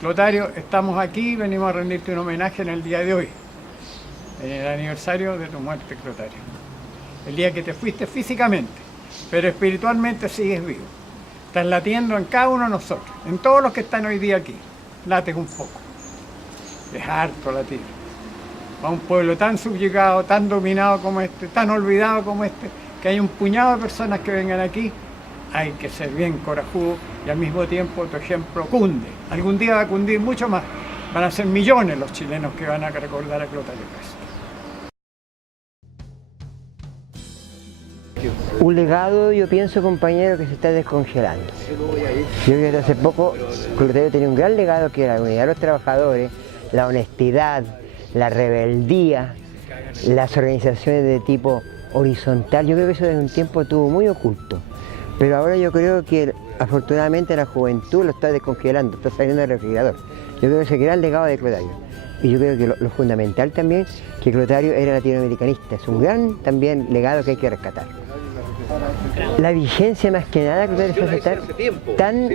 Clotario, estamos aquí, venimos a rendirte un homenaje en el día de hoy, en el aniversario de tu muerte, Clotario. El día que te fuiste físicamente, pero espiritualmente sigues vivo. Estás latiendo en cada uno de nosotros, en todos los que están hoy día aquí. Late un poco. Es harto latir. A un pueblo tan subyugado, tan dominado como este, tan olvidado como este, que hay un puñado de personas que vengan aquí, hay que ser bien corajudo y al mismo tiempo tu ejemplo cunde. Algún día va a cundir mucho más. Van a ser millones los chilenos que van a recordar a Clotario Castro. Un legado, yo pienso, compañero, que se está descongelando. Yo creo que hace poco Clotario tenía un gran legado, que era la unidad de los trabajadores, la honestidad, la rebeldía, las organizaciones de tipo horizontal. Yo creo que eso en un tiempo estuvo muy oculto. Pero ahora yo creo que afortunadamente la juventud lo está descongelando, está saliendo del refrigerador. Yo creo que ese gran legado de Clotario. Y yo creo que lo fundamental también, que Clotario era latinoamericanista. Es un gran también legado que hay que rescatar. La vigencia más que nada, Clotario se hace tan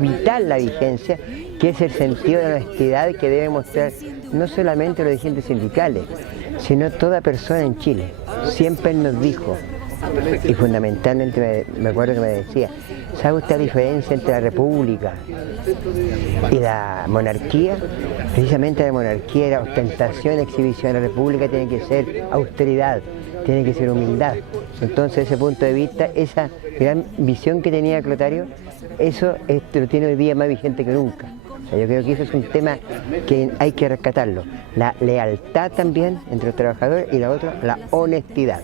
vital la vigencia, que es el sentido de honestidad que debe mostrar no solamente los dirigentes sindicales, sino toda persona en Chile. Siempre nos dijo, y fundamentalmente me acuerdo que me decía, ¿sabe usted la diferencia entre la república y la monarquía? Precisamente la monarquía era ostentación, exhibición, la república tiene que ser austeridad, tiene que ser humildad. Entonces, desde ese punto de vista, esa gran visión que tenía Clotario, eso lo tiene hoy día más vigente que nunca. O sea, yo creo que eso es un tema que hay que rescatarlo. La lealtad también entre los trabajadores y la otra, la honestidad.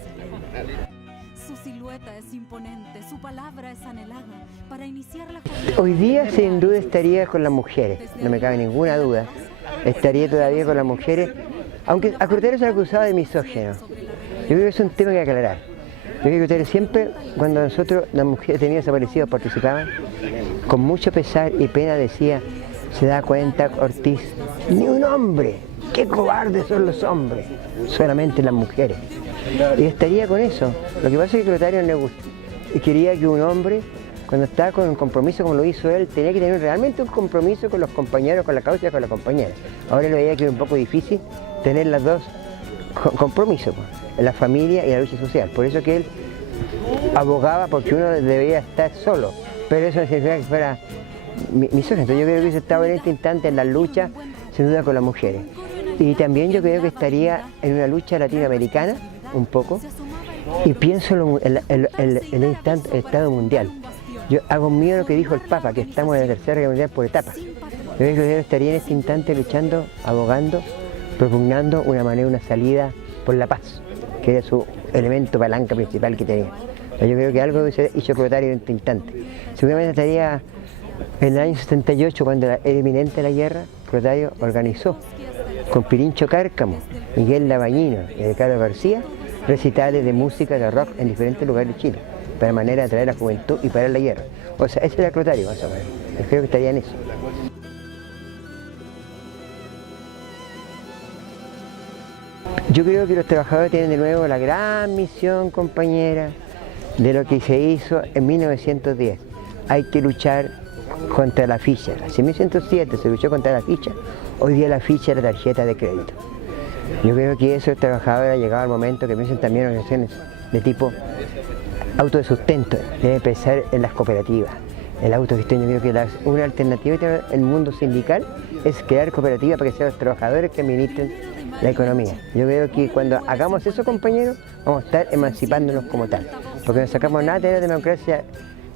Su silueta es imponente, su palabra es anhelada. Para iniciar la Hoy día sin duda estaría con las mujeres, no me cabe ninguna duda. Estaría todavía con las mujeres, aunque a Clotario se le acusaba de misógino. Yo creo que es un tema que hay que aclarar. Yo creo que Clotario siempre, cuando nosotros, las mujeres tenían desaparecidos, participaban, con mucho pesar y pena decía, se da cuenta Ortiz, ni un hombre, qué cobardes son los hombres, solamente las mujeres. Y estaría con eso. Lo que pasa es que Clotario quería que un hombre, cuando estaba con un compromiso como lo hizo él, tenía que tener realmente un compromiso con los compañeros, con la causa y con la compañera. Ahora él veía que era un poco difícil tener las dos compromisos, la familia y la lucha social. Por eso que él abogaba porque uno debía estar solo, pero eso no significa que fuera misógino. Entonces yo creo que eso estaba en este instante en la lucha, sin duda, con las mujeres. Y también yo creo que estaría en una lucha latinoamericana, un poco, y pienso en el estado mundial. Yo hago mío lo que dijo el Papa, que estamos en la tercera guerra mundial por etapas. Yo creo que estaría en este instante luchando, abogando, propugnando una salida por la paz, que era su elemento palanca principal que tenía. Yo creo que algo hubiese hecho Clotario en este instante. Seguramente estaría en el año 78, cuando era inminente la guerra, Clotario organizó con Pirincho Cárcamo, Miguel Labañino y Ricardo García recitales de música, de rock en diferentes lugares de Chile, para manera de atraer a la juventud y parar la guerra. O sea, ese era Clotario, más o menos. Yo creo que estaría en eso. Yo creo que los trabajadores tienen de nuevo la gran misión, compañera, de lo que se hizo en 1910. Hay que luchar contra la ficha. En 1907 se luchó contra la ficha. Hoy día la ficha es la tarjeta de crédito. Yo creo que esos trabajadores ha llegado al momento que piensen también en organizaciones de tipo auto de sustento. Debe pensar en las cooperativas, el autogestión. Yo creo que una alternativa en el mundo sindical es crear cooperativas para que sean los trabajadores que administren la economía. Yo creo que cuando hagamos eso, compañeros, vamos a estar emancipándonos como tal, porque no sacamos nada de la democracia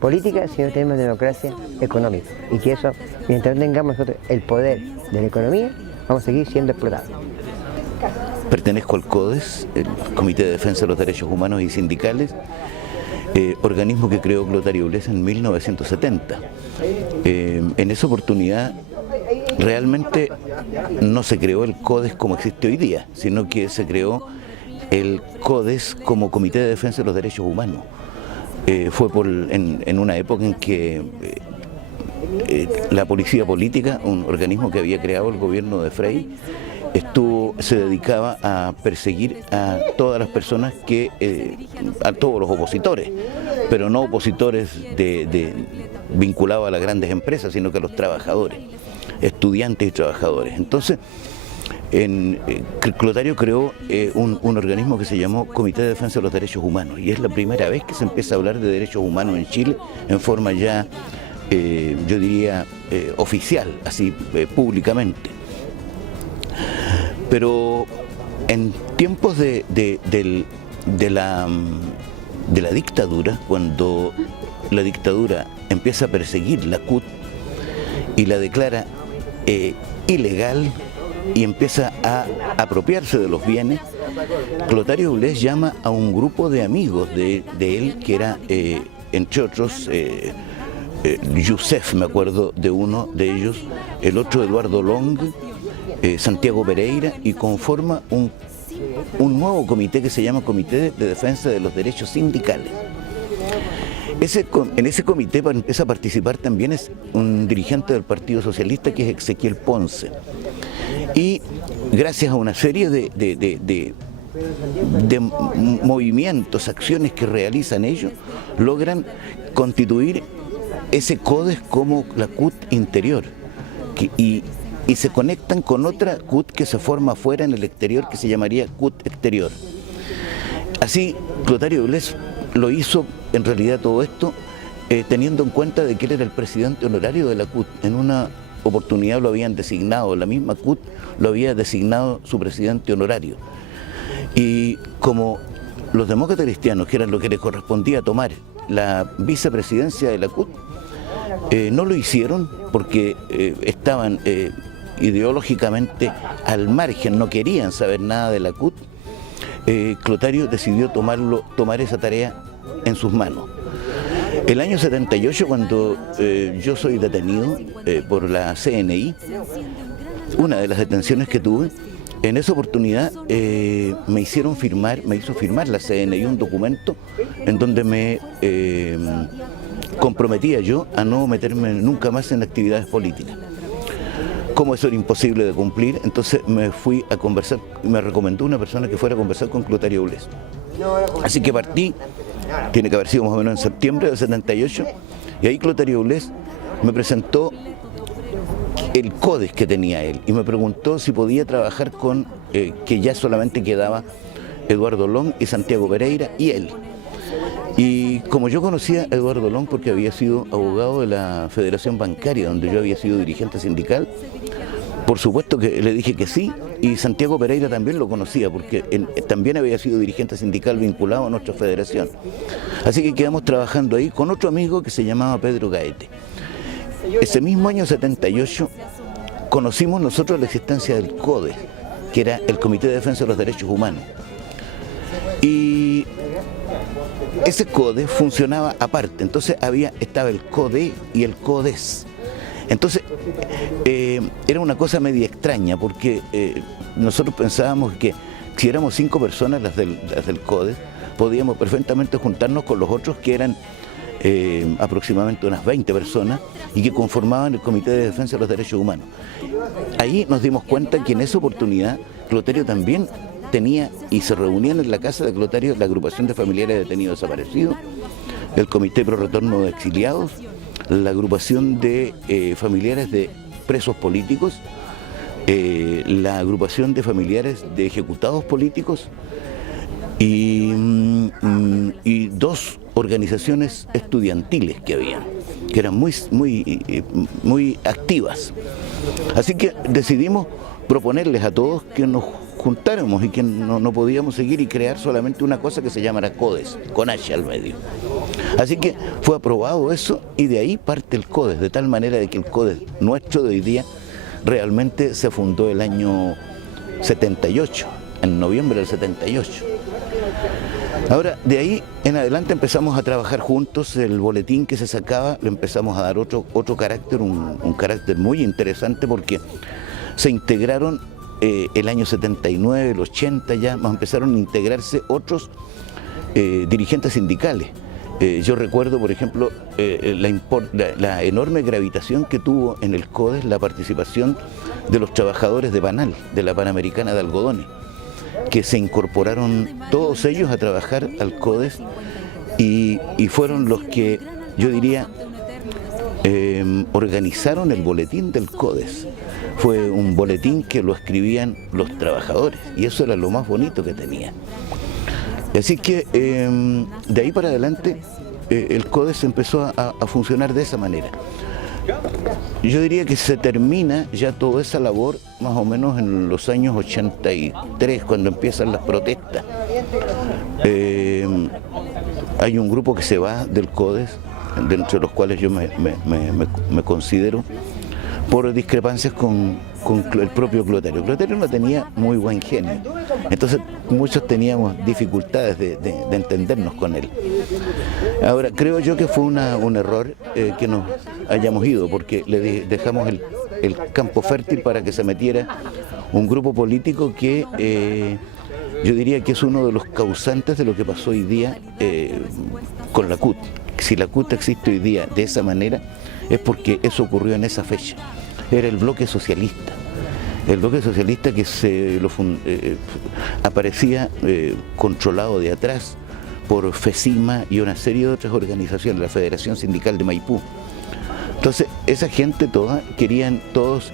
política si no tenemos democracia económica, y que eso, mientras no tengamos nosotros el poder de la economía, vamos a seguir siendo explotados. Pertenezco al CODES, el Comité de Defensa de los Derechos Humanos y Sindicales, organismo que creó Clotario Blesa en 1970. En esa oportunidad realmente no se creó el CODES como existe hoy día, sino que se creó el CODES como Comité de Defensa de los Derechos Humanos. Fue en una época en que la policía política, un organismo que había creado el gobierno de Frei, se dedicaba a perseguir a todas las personas a todos los opositores, pero no opositores vinculados a las grandes empresas, sino que a los trabajadores. estudiantes y trabajadores. Entonces, Clotario creó un organismo que se llamó Comité de Defensa de los Derechos Humanos, y es la primera vez que se empieza a hablar de derechos humanos en Chile en forma ya, yo diría, oficial, así públicamente. Pero en tiempos de la dictadura, cuando la dictadura empieza a perseguir la CUT y la declara ilegal y empieza a apropiarse de los bienes, Clotario Blest llama a un grupo de amigos de él, que era, entre otros, Yusef, me acuerdo de uno de ellos, el otro Eduardo Long, Santiago Pereira, y conforma un nuevo comité que se llama Comité de Defensa de los Derechos Sindicales. En ese comité empieza a participar también un dirigente del Partido Socialista, que es Ezequiel Ponce. Y gracias a una serie de movimientos, acciones que realizan ellos, logran constituir ese CODES como la CUT interior, y se conectan con otra CUT que se forma afuera en el exterior, que se llamaría CUT exterior. Así, Clotario Blest lo hizo en realidad todo esto teniendo en cuenta de que él era el presidente honorario de la CUT. En una oportunidad lo habían designado, la misma CUT lo había designado su presidente honorario. Y como los demócratas cristianos, que eran lo que les correspondía tomar la vicepresidencia de la CUT, no lo hicieron porque estaban ideológicamente al margen, no querían saber nada de la CUT. Clotario decidió tomar esa tarea en sus manos. El año 78, cuando yo soy detenido por la CNI, una de las detenciones que tuve, en esa oportunidad me hizo firmar la CNI un documento en donde me comprometía yo a no meterme nunca más en actividades políticas. Como eso era imposible de cumplir, entonces me fui a conversar, me recomendó una persona que fuera a conversar con Clotario Blest. Así que partí, tiene que haber sido más o menos en septiembre del 78, y ahí Clotario Blest me presentó el CODES que tenía él y me preguntó si podía trabajar con, que ya solamente quedaba Eduardo Long y Santiago Pereira y él. Y como yo conocía a Eduardo Long porque había sido abogado de la Federación Bancaria, donde yo había sido dirigente sindical, por supuesto que le dije que sí, y Santiago Pereira también lo conocía porque también había sido dirigente sindical vinculado a nuestra federación. Así que quedamos trabajando ahí con otro amigo que se llamaba Pedro Gaete. Ese mismo año 78 conocimos nosotros la existencia del CODES, que era el Comité de Defensa de los Derechos Humanos. Y ese CODES funcionaba aparte, entonces estaba el CODE y el CODES. Entonces era una cosa media extraña porque nosotros pensábamos que si éramos 5 personas las del CODES, podíamos perfectamente juntarnos con los otros que eran aproximadamente unas 20 personas y que conformaban el Comité de Defensa de los Derechos Humanos. Ahí nos dimos cuenta que en esa oportunidad Clotario también tenía, y se reunían en la casa de Clotario, la agrupación de familiares de detenidos desaparecidos, el Comité Pro Retorno de Exiliados, la agrupación de familiares de presos políticos, la agrupación de familiares de ejecutados políticos y 2 organizaciones estudiantiles que habían, que eran muy activas. Así que decidimos proponerles a todos que nos juntáramos y que no podíamos seguir y crear solamente una cosa que se llamara CODES, con H al medio. Así que fue aprobado eso y de ahí parte el CODES, de tal manera de que el CODES nuestro de hoy día realmente se fundó el año 78, en noviembre del 78. Ahora, de ahí en adelante empezamos a trabajar juntos, el boletín que se sacaba le empezamos a dar otro carácter, un carácter muy interesante porque se integraron el año 79, el 80 ya, empezaron a integrarse otros dirigentes sindicales. Yo recuerdo, por ejemplo, la enorme gravitación que tuvo en el CODES la participación de los trabajadores de Panal, de la Panamericana de Algodones, que se incorporaron todos ellos a trabajar al CODES y fueron los que, yo diría, organizaron el boletín del CODES. Fue un boletín que lo escribían los trabajadores y eso era lo más bonito que tenía. Así que de ahí para adelante el CODES empezó a funcionar de esa manera. Yo diría que se termina ya toda esa labor más o menos en los años 83, cuando empiezan las protestas. Hay un grupo que se va del CODES, dentro de los cuales yo me considero, por discrepancias con el propio Clotario. Clotario no tenía muy buen genio, entonces muchos teníamos dificultades de entendernos con él. Ahora, creo yo que fue un error que nos hayamos ido, porque le dejamos el campo fértil para que se metiera un grupo político que yo diría que es uno de los causantes de lo que pasó hoy día con la CUT. Si la CUT existe hoy día de esa manera, es porque eso ocurrió en esa fecha. Era el bloque socialista. El bloque socialista que aparecía controlado de atrás por FECIMA y una serie de otras organizaciones, la Federación Sindical de Maipú. Entonces, esa gente toda, querían todos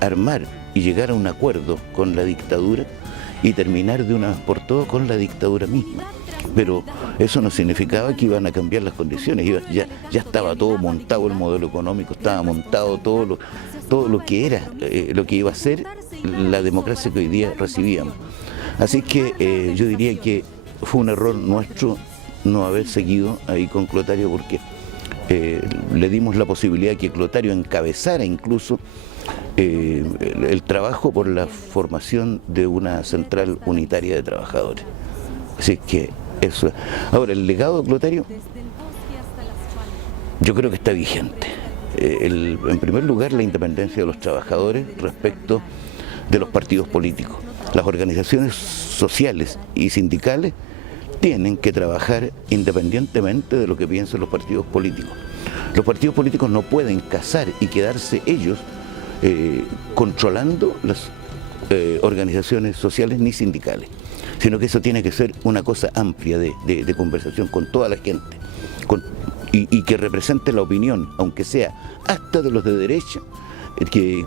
armar y llegar a un acuerdo con la dictadura y terminar de una vez por todas con la dictadura misma. Pero eso no significaba que iban a cambiar las condiciones, ya estaba todo montado, el modelo económico estaba montado, todo lo que era, lo que iba a ser la democracia que hoy día recibíamos. Así que yo diría que fue un error nuestro no haber seguido ahí con Clotario, porque le dimos la posibilidad que Clotario encabezara incluso el trabajo por la formación de una central unitaria de trabajadores. Así que eso. Ahora, el legado de Clotario yo creo que está vigente. En primer lugar, la independencia de los trabajadores respecto de los partidos políticos. Las organizaciones sociales y sindicales tienen que trabajar independientemente de lo que piensen los partidos políticos. Los partidos políticos no pueden cazar y quedarse ellos controlando las organizaciones sociales ni sindicales, sino que eso tiene que ser una cosa amplia de conversación con toda la gente, y que represente la opinión, aunque sea hasta de los de derecha,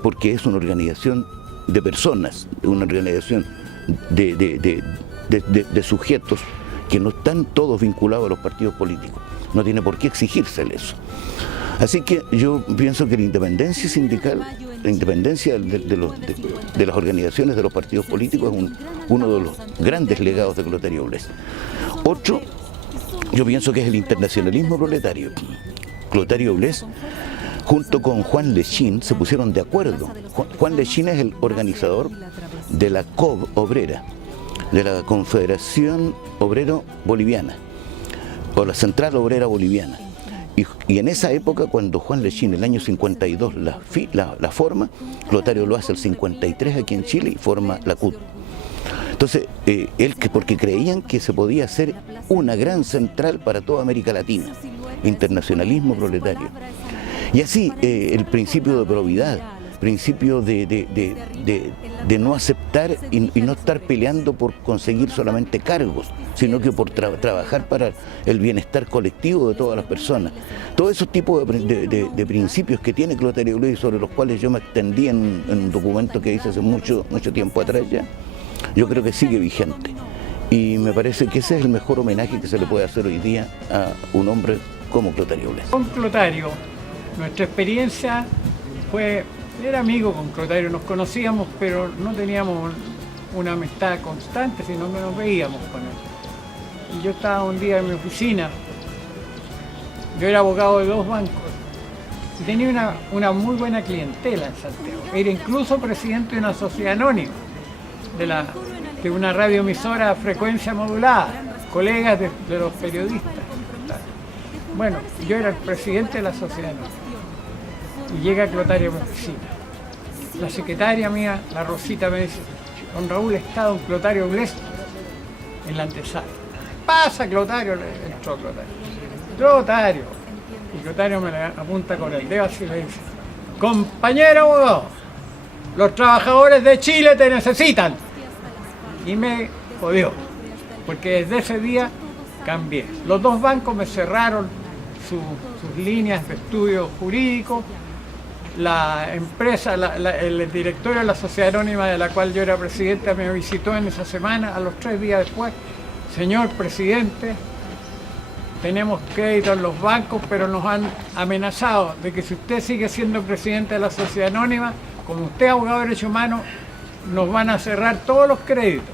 porque es una organización de personas, una organización de sujetos que no están todos vinculados a los partidos políticos. No tiene por qué exigírsele eso. Así que yo pienso que la independencia sindical, la independencia de las organizaciones de los partidos políticos es uno de los grandes legados de Clotario Blest. Otro, yo pienso que es el internacionalismo proletario. Clotario Blest, junto con Juan Lechín, se pusieron de acuerdo. Juan Lechín es el organizador de la COB obrera, de la Confederación Obrero Boliviana, o la Central Obrera Boliviana. Y en esa época, cuando Juan Lechín, el año 52, la forma, Clotario lo hace el 53 aquí en Chile y forma la CUT. Entonces, porque creían que se podía hacer una gran central para toda América Latina, internacionalismo proletario. Y así, el principio de probidad, principio de no aceptar y no estar peleando por conseguir solamente cargos, sino que por trabajar para el bienestar colectivo de todas las personas. Todos esos tipos de principios que tiene Clotario Blest, sobre los cuales yo me extendí en un documento que hice hace mucho tiempo atrás ya, yo creo que sigue vigente. Y me parece que ese es el mejor homenaje que se le puede hacer hoy día a un hombre como Clotario Blest. Con Clotario, nuestra experiencia era amigo con Clotario, nos conocíamos, pero no teníamos una amistad constante, sino que nos veíamos con él. Y yo estaba un día en mi oficina, yo era abogado de 2 bancos, y tenía una muy buena clientela en Santiago. Era incluso presidente de una sociedad anónima, de una radioemisora a frecuencia modulada, colegas de los periodistas. Bueno, yo era el presidente de la sociedad anónima. Y llega Clotario a mi oficina. La secretaria mía, la Rosita, me dice: don Raúl, está don Clotario Blest en la antesala. Pasa Clotario, entró Clotario. Clotario. Y Clotario me apunta con el dedo así y le dice: compañero abogado, los trabajadores de Chile te necesitan. Y me jodió, porque desde ese día cambié. Los 2 bancos me cerraron sus líneas de estudio jurídico. La empresa, el directorio de la sociedad anónima de la cual yo era presidente me visitó en esa semana, a los 3 días después: señor presidente, tenemos crédito en los bancos, pero nos han amenazado de que si usted sigue siendo presidente de la sociedad anónima, como usted es abogado de derechos humanos, nos van a cerrar todos los créditos.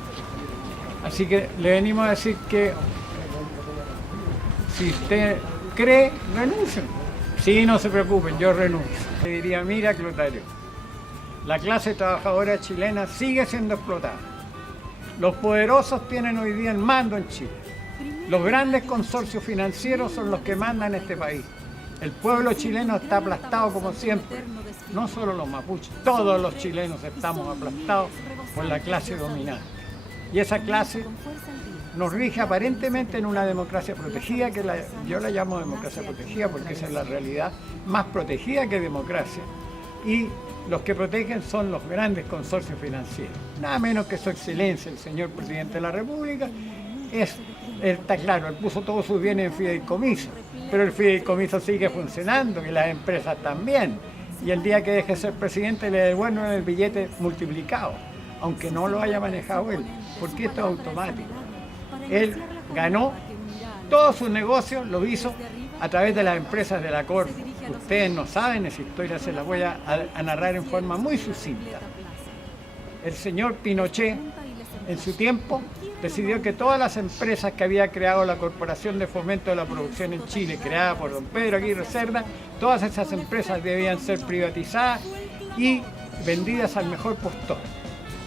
Así que le venimos a decir que si usted cree, renuncien. Sí, no se preocupen, yo renuncio. Le diría: mira, Clotario, la clase trabajadora chilena sigue siendo explotada. Los poderosos tienen hoy día el mando en Chile. Los grandes consorcios financieros son los que mandan en este país. El pueblo chileno está aplastado como siempre. No solo los mapuches, todos los chilenos estamos aplastados por la clase dominante. Y esa clase nos rige aparentemente en una democracia protegida, que yo la llamo democracia protegida porque esa es la realidad, más protegida que democracia. Y los que protegen son los grandes consorcios financieros. Nada menos que su excelencia, el señor presidente de la República, está claro, él puso todos sus bienes en fideicomiso, pero el fideicomiso sigue funcionando y las empresas también. Y el día que deje de ser presidente le devuelven el billete multiplicado, aunque no lo haya manejado él, porque esto es automático. Él ganó todos sus negocios, lo hizo a través de las empresas de la Corfo. Ustedes no saben esa historia, se la voy a narrar en forma muy sucinta. El señor Pinochet, en su tiempo, decidió que todas las empresas que había creado la Corporación de Fomento de la Producción en Chile, creada por don Pedro Aguirre Cerda, todas esas empresas debían ser privatizadas y vendidas al mejor postor.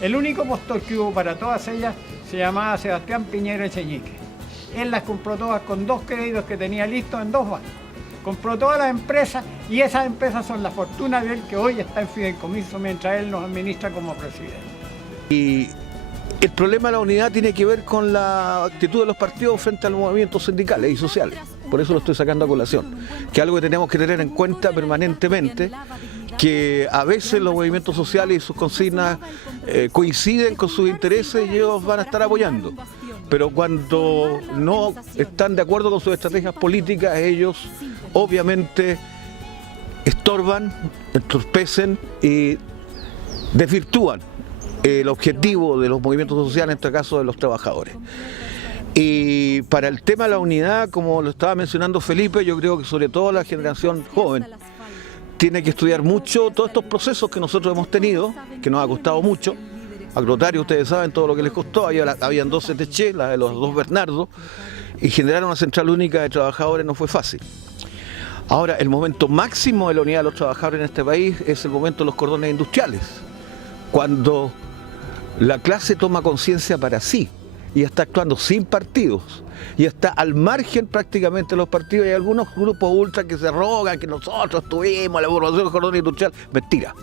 El único postor que hubo para todas ellas se llamaba Sebastián Piñera Echeñique. Él las compró todas con 2 créditos que tenía listos en 2 bancos. Compró todas las empresas y esas empresas son la fortuna de él, que hoy está en fideicomiso mientras él nos administra como presidente. Y el problema de la unidad tiene que ver con la actitud de los partidos frente a los movimientos sindicales y sociales. Por eso lo estoy sacando a colación, que es algo que tenemos que tener en cuenta permanentemente, que a veces los movimientos sociales y sus consignas coinciden con sus intereses y ellos van a estar apoyando. Pero cuando no están de acuerdo con sus estrategias políticas, ellos obviamente estorban, entorpecen y desvirtúan el objetivo de los movimientos sociales, en este caso de los trabajadores. Y para el tema de la unidad, como lo estaba mencionando Felipe, yo creo que sobre todo la generación joven tiene que estudiar mucho todos estos procesos que nosotros hemos tenido, que nos ha costado mucho. A Clotario, ustedes saben todo lo que les costó, habían 2 CTC, la de los 2 Bernardo, y generar una central única de trabajadores no fue fácil. Ahora, el momento máximo de la unidad de los trabajadores en este país es el momento de los cordones industriales, cuando la clase toma conciencia para sí y está actuando sin partidos y está al margen prácticamente de los partidos. Hay algunos grupos ultra que se rogan que nosotros tuvimos la formación del cordón industrial. Mentira.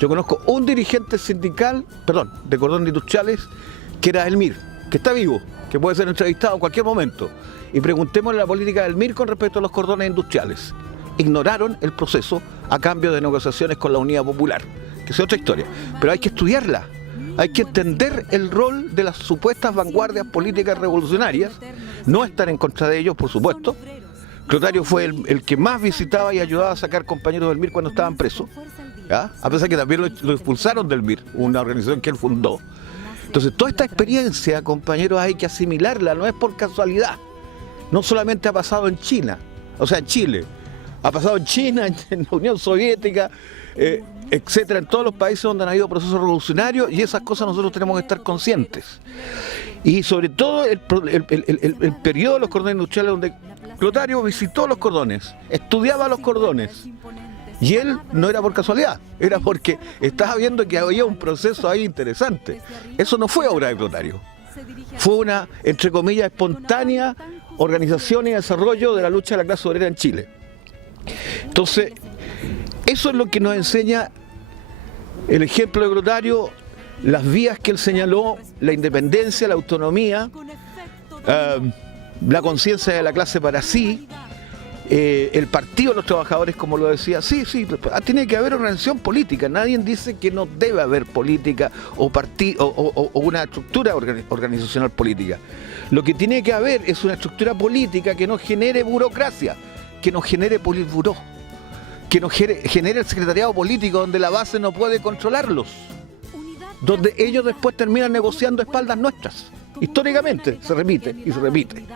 Yo conozco un dirigente sindical, de cordones industriales, que era el MIR, que está vivo, que puede ser entrevistado en cualquier momento. Y preguntémosle la política del MIR con respecto a los cordones industriales. Ignoraron el proceso a cambio de negociaciones con la Unidad Popular, que es otra historia. Pero hay que estudiarla. Hay que entender el rol de las supuestas vanguardias políticas revolucionarias, no estar en contra de ellos, por supuesto. Clotario fue el que más visitaba y ayudaba a sacar compañeros del MIR cuando estaban presos, ¿ya? A pesar que también lo expulsaron del MIR, una organización que él fundó. Entonces, toda esta experiencia, compañeros, hay que asimilarla, no es por casualidad. No solamente ha pasado en China, en Chile, ha pasado en China, en la Unión Soviética, etcétera, en todos los países donde han habido procesos revolucionarios, y esas cosas nosotros tenemos que estar conscientes. Y sobre todo el periodo de los cordones industriales, donde Clotario visitó los cordones, estudiaba los cordones, y él no era por casualidad, era porque estaba viendo que había un proceso ahí interesante. Eso no fue obra de Clotario, fue una, entre comillas, espontánea organización y desarrollo de la lucha de la clase obrera en Chile. Entonces, eso es lo que nos enseña el ejemplo de Clotario, las vías que él señaló, la independencia, la autonomía, la conciencia de la clase para sí, el partido de los trabajadores, como lo decía. Sí, tiene que haber organización política. Nadie dice que no debe haber política o una estructura organizacional política. Lo que tiene que haber es una estructura política que no genere burocracia, que nos genere Politburó, que nos genere el secretariado político donde la base no puede controlarlos, donde ellos después terminan negociando a espaldas nuestras. Históricamente se repite y se repite.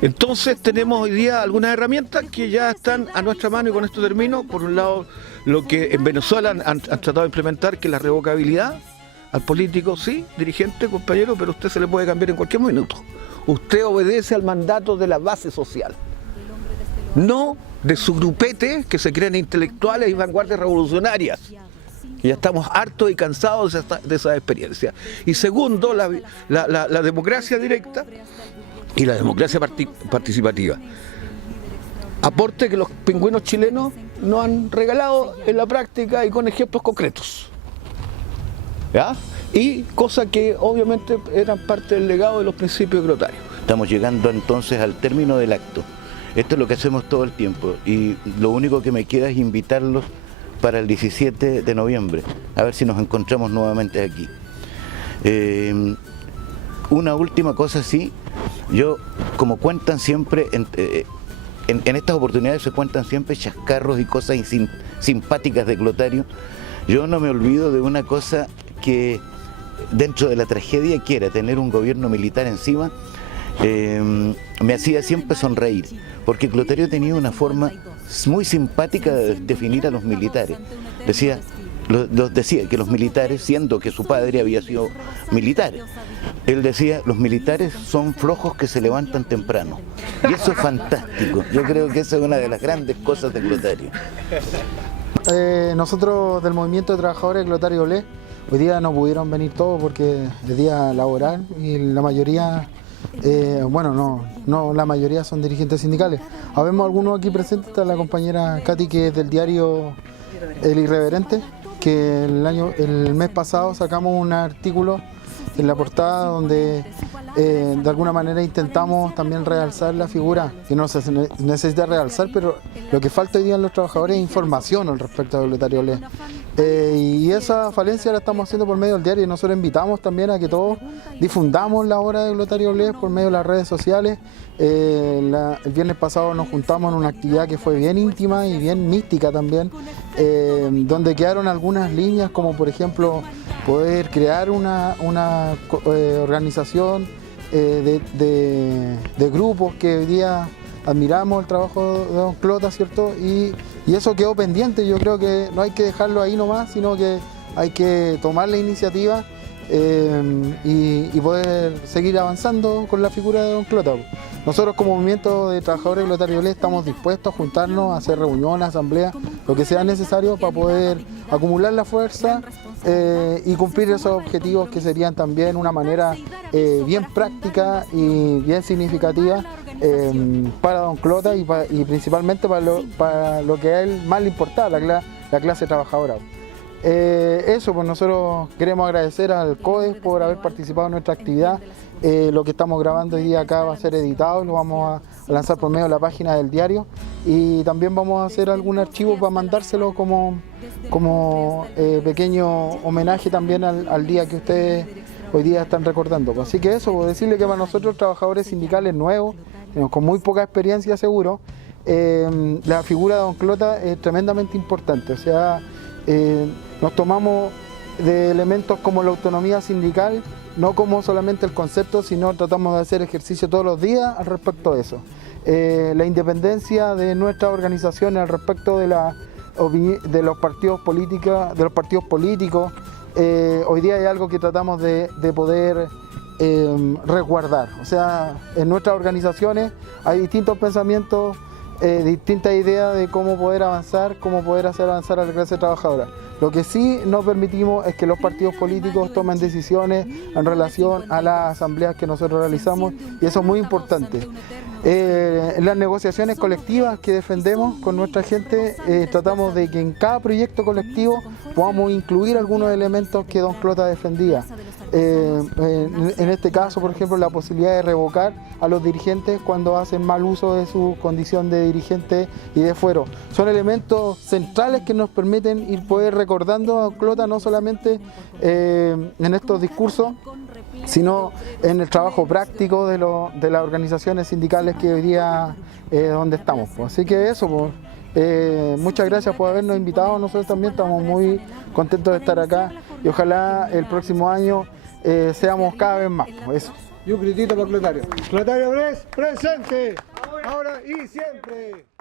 Entonces tenemos hoy día algunas herramientas que ya están a nuestra mano, y con esto termino. Por un lado, lo que en Venezuela han tratado de implementar, que es la revocabilidad al político, sí, dirigente, compañero, pero usted se le puede cambiar en cualquier minuto. Usted obedece al mandato de la base social, no de su grupete que se creen intelectuales y vanguardias revolucionarias. Y ya estamos hartos y cansados de esa experiencia. Y segundo, la democracia directa y la democracia participativa. Aporte que los pingüinos chilenos nos han regalado en la práctica y con ejemplos concretos. ¿Ya? Y cosas que obviamente eran parte del legado de los principios glotarios. Estamos llegando entonces al término del acto. Esto es lo que hacemos todo el tiempo y lo único que me queda es invitarlos para el 17 de noviembre, a ver si nos encontramos nuevamente aquí. Una última cosa, sí, yo, como cuentan siempre, en estas oportunidades se cuentan siempre chascarros y cosas simpáticas de Clotario. Yo no me olvido de una cosa que dentro de la tragedia que era tener un gobierno militar encima, me hacía siempre sonreír, porque Clotario tenía una forma muy simpática de definir a los militares. Decía que los militares, siendo que su padre había sido militar, él decía, los militares son flojos que se levantan temprano. Y eso es fantástico. Yo creo que esa es una de las grandes cosas de Clotario. Nosotros del Movimiento de Trabajadores de Clotario Blest, hoy día no pudieron venir todos porque es día laboral y la mayoría, la mayoría son dirigentes sindicales. Habemos algunos aquí presentes, está la compañera Katy, que es del diario El Irreverente, que el mes pasado sacamos un artículo en la portada donde de alguna manera intentamos también realzar la figura, que no se necesita realzar, pero lo que falta hoy día en los trabajadores es información al respecto de Clotario Blest. Y esa falencia la estamos haciendo por medio del diario, y nosotros invitamos también a que todos difundamos la obra de Clotario Blest por medio de las redes sociales. El viernes pasado nos juntamos en una actividad que fue bien íntima y bien mística también, donde quedaron algunas líneas, como por ejemplo poder crear una organización de grupos que hoy día admiramos el trabajo de don Clota, ¿cierto? Y eso quedó pendiente. Yo creo que no hay que dejarlo ahí nomás, sino que hay que tomar la iniciativa y poder seguir avanzando con la figura de don Clota. Nosotros como Movimiento de Trabajadores de Clotario Blest estamos dispuestos a juntarnos, a hacer reuniones, asambleas, lo que sea necesario para poder acumular la fuerza y cumplir esos objetivos, que serían también una manera bien práctica y bien significativa para don Clota y principalmente para lo que a él más le importaba, la clase trabajadora. Eso, pues nosotros queremos agradecer al CODES por haber participado en nuestra actividad. Lo que estamos grabando hoy día acá va a ser editado, lo vamos a lanzar por medio de la página del diario, y también vamos a hacer algún archivo para mandárselo como pequeño homenaje también al día que ustedes hoy día están recordando. Así que eso, pues decirle que para nosotros, trabajadores sindicales nuevos, con muy poca experiencia seguro, la figura de don Clota es tremendamente importante. O sea, nos tomamos de elementos como la autonomía sindical, no como solamente el concepto, sino tratamos de hacer ejercicio todos los días al respecto de eso. La independencia de nuestras organizaciones al respecto de los partidos políticos, hoy día hay algo que tratamos de poder resguardar. O sea, en nuestras organizaciones hay distintos pensamientos, distintas ideas de cómo poder avanzar, cómo poder hacer avanzar a la clase trabajadora. Lo que sí no permitimos es que los partidos políticos tomen decisiones en relación a las asambleas que nosotros realizamos, y eso es muy importante. En las negociaciones colectivas que defendemos con nuestra gente, tratamos de que en cada proyecto colectivo podamos incluir algunos elementos que don Clota defendía. En este caso, por ejemplo, la posibilidad de revocar a los dirigentes cuando hacen mal uso de su condición de dirigente y de fuero. Son elementos centrales que nos permiten ir poder recordando a Clota, no solamente en estos discursos, sino en el trabajo práctico de las organizaciones sindicales que hoy día donde estamos. Pues. Así que eso, pues, muchas gracias por habernos invitado, nosotros también estamos muy contentos de estar acá y ojalá el próximo año seamos cada vez más. Pues, eso. Y un gritito para Clotario. Clotario Bres, presente, ahora y siempre.